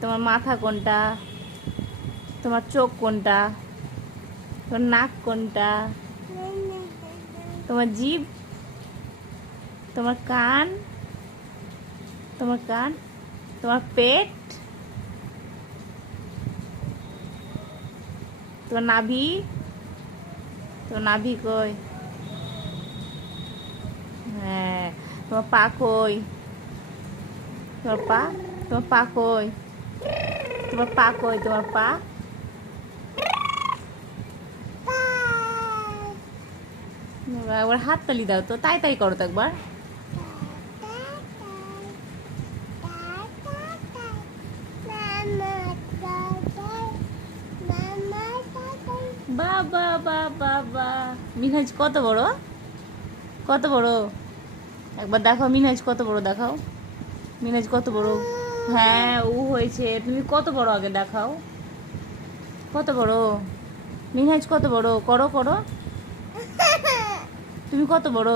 তোমার মাথা কোনটা? তোমার চোখ কোনটা? তোমার নাক কোনটা? তোমার জিভ? তোমার কান? তোমার কান? তোমার পেট? তোমার নাভি? তোমার নাভি কই? হ্যাঁ। তোমার পা কই? তোমার পা? তোমার পা কই? তোমার পা কই? তোমার পা? একবার হাত তালি দাও তো, তাই তাই করো তো একবার। বাবা বাবা বা, মিনহাজ কত বড়? কত বড়? একবার দেখাও মিনহাজ কত বড়, দেখাও মিনহাজ কত বড়। হ্যাঁ ও হয়েছে, তুমি কত বড় আগে দেখাও। কত বড় মিনহাজ, কত বড়? করো করো, তুমি কত বড়?